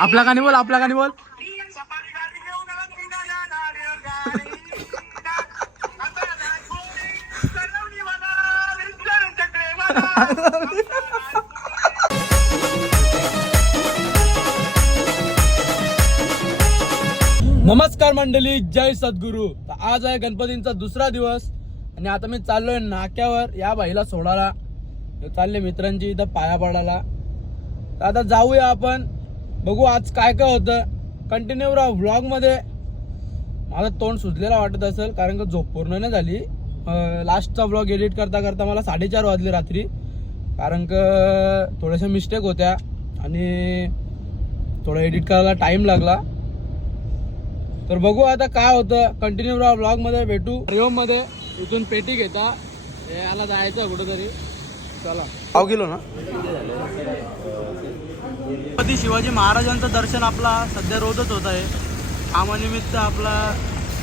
आपला गाणी बोल आपला गाणी बोल. नमस्कार मंडळी जय सद्गुरू. तर आज आहे गणपतींचा दुसरा दिवस आणि आता मी चाललोय नाक्यावर या बाईला सोडायला. चालले मित्रांची इथं पाया पडायला. तर आता जाऊया आपण. बघू आज काय काय होतं. कंटिन्यू राहा ब्लॉगमध्ये माझं तोंड सुजलेला वाटत असेल कारण का झोप पूर्ण नाही झाली. लास्टचा ब्लॉग एडिट करता करता मला साडेचार वाजले रात्री. कारण का थोड्याशा मिस्टेक होत्या आणि थोडं एडिट करायला टाईम लागला. तर बघू आता काय होतं. कंटिन्यू राहा ब्लॉगमध्ये भेटू. रिओममध्ये इथून पेटी घेता. हे याला जायचं कुठंतरी. चला. पाव किलो ना? छत्रपती शिवाजी महाराजांचं दर्शन आपला सध्या रोजच होत आहे. कामानिमित्त आपला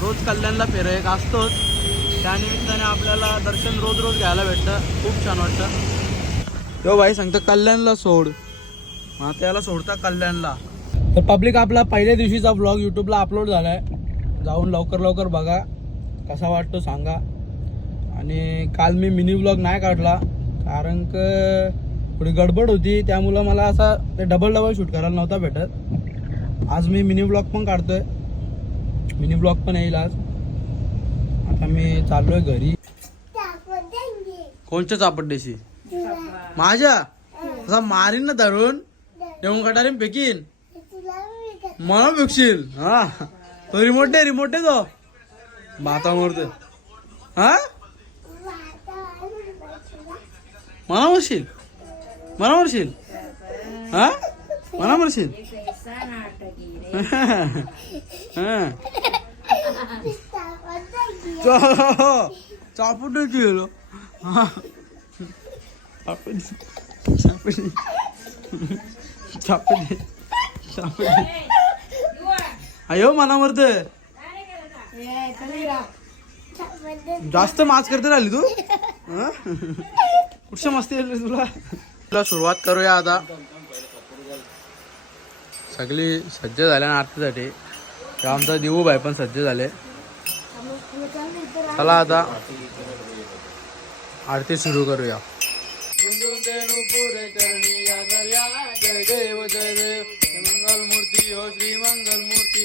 रोज कल्याणला फेर एक असतोच. त्यानिमित्ताने आपल्याला दर्शन रोज रोज घ्यायला भेटतं. खूप छान वाटतं. तो भाई सांगतो कल्याणला सोड. मग त्याला सोडता कल्याणला. तर पब्लिक आपला पहिल्या दिवशीचा ब्लॉग यूट्यूबला अपलोड झाला आहे जाऊन लवकर लवकर बघा. कसा वाटतो सांगा. आणि काल मी मिनी ब्लॉग नाही काढला. कारण का थोडी गडबड होती त्यामुळं मला असा ते डबल डबल शूट करायला नव्हता भेटत. आज मी मिनी ब्लॉग पण काढतोय. मिनी ब्लॉग पण येईल आज. आता मी चाललोय घरी. कोणच्या चापड्याशी? माझ्या? असा मारीन ना धरून. येऊन कटारीन फेकीन. मला फेकशील. हा. तो रिमोट आहे रिमोट आहे तो. माता मोरत हा? मला म्हणशील मला म्हणशील हा? मला म्हणशील चा- चापूट गेलो चापूट. चापूट. चापूट. चापूट. अयो मला मरत जास्त माच करते राहिली तू? कुठच्या मस्ती आली तुला? सुरुवात करूया आता. सगळी सज्ज झाल्या ना आरतीसाठी. तेव्हा आमचा दिवू भाई पण सज्ज झाले. चला आता. आरती सुरू करूया. जय देव जय देव मंगल मूर्ती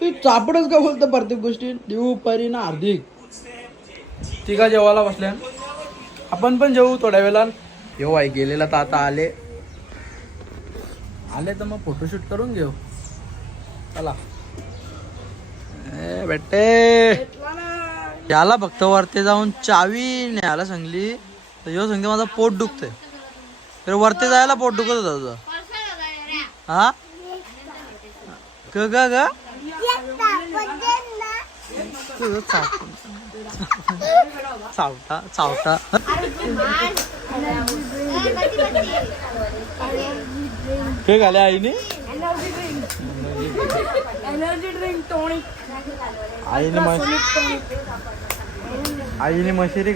तू चापडच का बोलतो प्रत्येक गोष्टी? देऊ परी ना हार्दिक. तिघा जेवायला बसल्या. आपण पण जेवू थोड्या वेळा येऊ आई गेलेला तर आता आले. आले तर मग फोटोशूट करून घेऊ. चला. ए बेटे. याला फक्त वरती जाऊन चावी न्यायला सांगली. तर येऊ सांगते माझं पोट दुखतंय. तर वरती जायला पोट दुखत होता तुझं. हा? ग ग. तुझं चाव- चावटा चावटा काय घाले आईने. आईने आईने मशेरी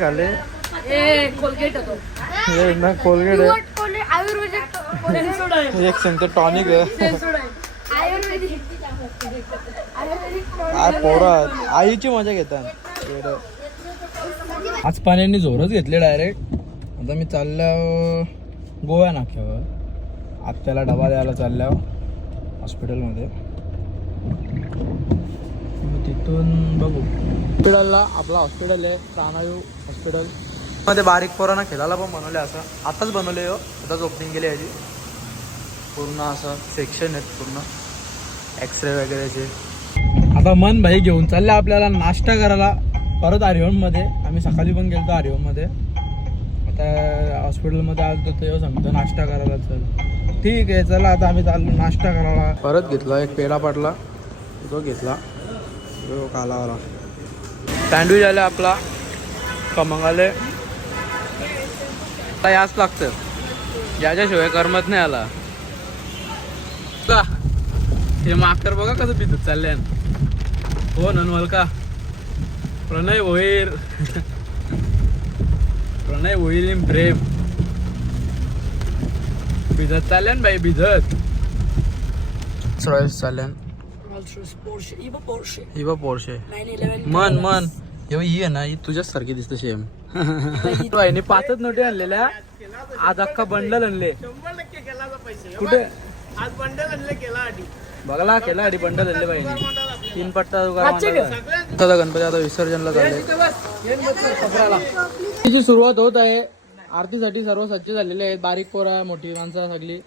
ए कोलगेट कोलगेट एक सांगतो टॉनिक आहे. काय पोरं आईची मजा घेतात. आज पाण्याने जोरच घेतले डायरेक्ट आता मी चालल्या गोव्या नाक्यावर. आत्याला डबा द्यायला चालल्या हॉस्पिटलमध्ये. तिथून बघू. हॉस्पिटलला आपला हॉस्पिटल आहे प्राणायू हॉस्पिटल. मध्ये बारीक पोरांना खेळायला पण बनवले असं. आताच बनवले हो. आताच ओपनिंग केली याची. पूर्ण असं सेक्शन आहेत पूर्ण. एक्सरे वगैरेचे. आता मन भाई घेऊन चाललं आपल्याला नाश्ता करायला. परत आर्यवनमध्ये आम्ही सकाळी पण गेलो आर्यवनमध्ये आता हॉस्पिटलमध्ये आलो तर तेव्हा सांगतो नाश्ता करायला चल. ठीक आहे चला आता आम्ही चाललो नाश्ता करायला. परत घेतला एक पेढा पाटला तो घेतला. तो कालावाला. सँडविच आला आपला. कमंगाले आता याच लागतं. याच्याशिवाय करमत नाही आला. हे माकर बघा कसं भिजत ना हो ननवल का प्रणय होईल प्रणय होईल इन प्रेम. भिजत चालल्यान भाई भिजत. रॉयल्स चालल्यान. पोर्शे इबो पोर्शे ही बा पोरशे मन मन. हे ही आहे ना ही तुझ्याच सारखी दिसते सेम बाईने पाचच नोटी आणलेल्या. आज अख्खा बंडल आणले. कुठे? आज बंडल आणले केला आधी. बघला केला आधी बंडल आणले बाईने. तीन पट्टा गणपती आता विसर्जनला चालले. तिची सुरुवात होत आहे. आरतीसाठी सर्व सज्ज झालेले आहेत. बारीक पोरा मोठी माणसं सगळी.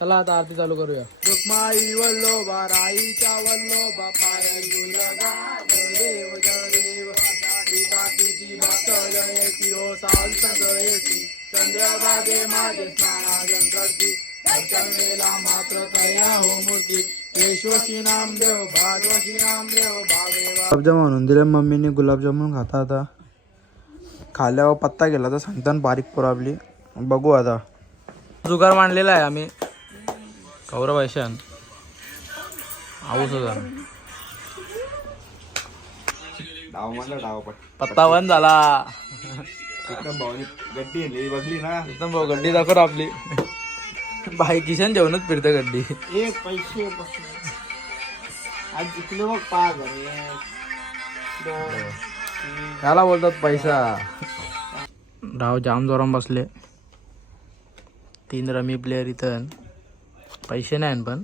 चला आता आरती चालू करूया. रुक्माई वल्लोबा वल्लोबा गुणगा देव जयती चंद्रभागे माझे स्नानाजन करती. दर्शन मात्र तया हो मूर्ती. केशोशी नाम देव भागवशी नाम देव भावे गुलाबजामुन आणून दिले मम्मीने गुलाबजामुन खाता आता. खाल्यावर पत्ता गेला तर सांगताना बारीक पोरं आपली. बघू आता. जुगार मांडलेला आहे आम्ही. कौरव ऐशान आऊस होता. डाव म्हणला डाव पण पत्ता वन झाला. एकदम गड्डी आहे बघली ना. एकदम भाऊ गड्डी दाखव आपली. बाई किशन जेवणच फिरते गड्डी. एक पैसे आज जिंकले बघ पाच त्याला बोलतात पैसा. डाव जाम जोराम बसले. तीन रमी प्लेअर इथं. पैसे नाही पण.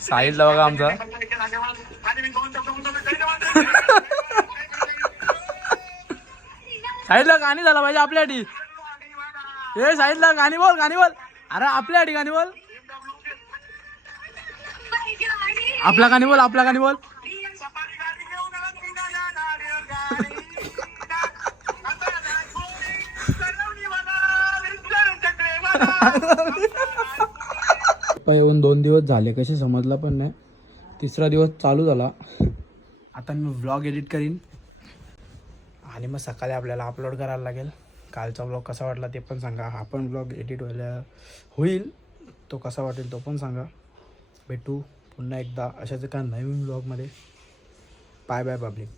साहिलला बघा आमचा. साईडला गाणी झाला पाहिजे आपल्यासाठी. हे साईडला गाणी बोल गाणी बोल. अरे आपल्यासाठी गाणी बोल. आपला गाणी बोल आपला गाणी बोल. येऊन दोन दिवस झाले कसे समजला पण नाही. तिसरा दिवस चालू झाला. आता मी व्लॉग एडिट करीन. आणि मग सकाळी आपल्याला अपलोड करायला लागेल. कालचा ब्लॉग कसा वाटला ते पण सांगा. हा पण ब्लॉग एडिट व्हायला होईल. तो कसा वाटेल तो पण सांगा. भेटू पुन्हा एकदा अशाच एका नवीन ब्लॉगमध्ये बाय बाय पब्लिक